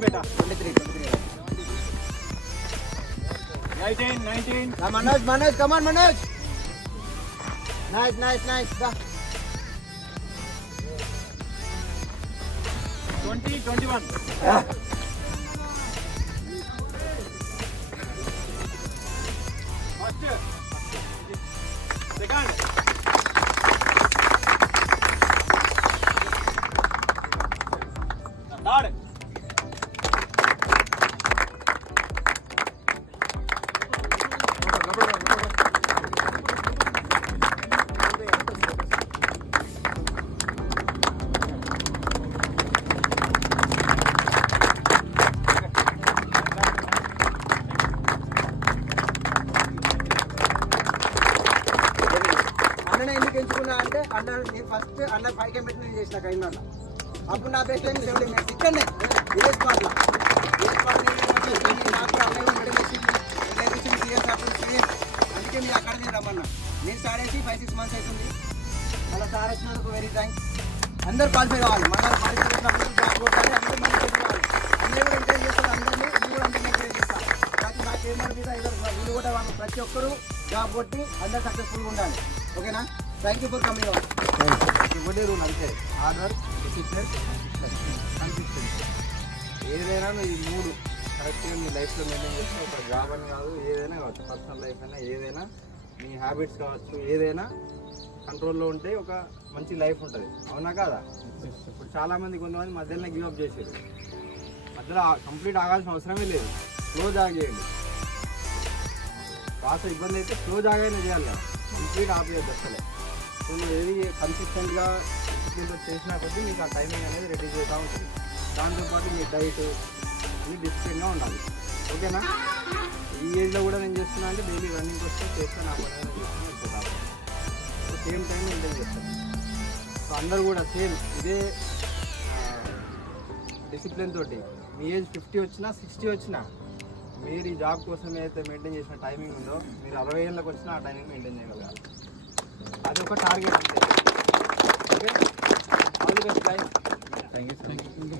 बेटा 19 Manoj, come on Manoj. Nice. 20, 21. First. Second. Third. అంటే under first under 5 company నేను చేసిన కైమాలో అప్పుడు నా బెస్ట్ టైం 70 మినిట్స్ ఇక్కడనే ఇదే స్పాట్లో నాకు అన్నయ్య అందుకే మీరు అక్కడ నేను రమ్మన్నా నేను స్టార్ట్ చేసి 5-6 మంత్స్ అవుతుంది మళ్ళీ సార్ వచ్చినందుకు వెరీ థ్యాంక్స్ అందరు క్వాలిఫై కావాలి మన క్వాలిఫై జాబ్ కొట్టాలి అందరూ మంచి కావాలి అందరూ కూడా ఎంకరేజ్ చేస్తారు అందరినీ మీరు కూడా అంటే ఎంకరేజ్ చేస్తాను ప్రతి నా కేమర్ మీద వీళ్ళు కూడా ప్రతి ఒక్కరూ జాబ్ కొట్టి అందరు సక్సెస్ఫుల్గా ఉండాలి ఓకేనా thank you for coming on ఒకటే రూల్ అంతే హార్డ్ వర్క్ డిసిప్లిన్ కన్సిస్టెన్సీ ఏదైనా ఈ 3 కరెక్ట్గా మీ లైఫ్లో మెయింటైన్ చేస్తే ఒక జాబ్ అని కాదు ఏదైనా కావచ్చు పర్సనల్ లైఫ్ అయినా ఏదైనా మీ హ్యాబిట్స్ కావచ్చు ఏదైనా కంట్రోల్లో ఉంటే ఒక మంచి లైఫ్ ఉంటుంది అవునా కాదా ఇప్పుడు చాలామంది కొంతమంది మధ్యలో గివ్ అప్ చేసేది మధ్యలో కంప్లీట్ ఆగాల్సిన అవసరమే లేదు స్లో జాగ్ చేయండి కాస్త ఇబ్బంది అయితే స్లో జాగ్ అయినా చేయాలి కదా కంప్లీట్ ఆపేయద్దు అసలే సో మీరు ఏది కన్సిస్టెంట్గా డిసిప్లిన్తో చేసినా కొద్దీ మీకు ఆ టైమింగ్ అనేది రెడీ చేస్తూ ఉంటుంది దాంతోపాటు మీ డైట్ అన్ని డిసిప్లిన్గా ఉండాలి ఓకేనా ఈ ఏజ్లో కూడా నేను చేస్తున్నా అంటే డైలీ రన్నింగ్ వస్తే చేస్తాను నా పని చేస్తాను సో సేమ్ టైం మెయింటైన్ చేస్తాను సో అందరూ కూడా సేమ్ ఇదే డిసిప్లిన్ తోటి మీ ఏజ్ 50 వచ్చినా 60 వచ్చినా మీరు ఈ జాబ్ కోసం ఏదైతే మెయింటైన్ చేసిన టైమింగ్ ఉందో మీరు 60 ఏళ్ళకి వచ్చినా ఆ టైమింగ్ మెయింటైన్ చేయగలగాలి అది ఒక టార్గెట్ అంతే okay all the best guys thank you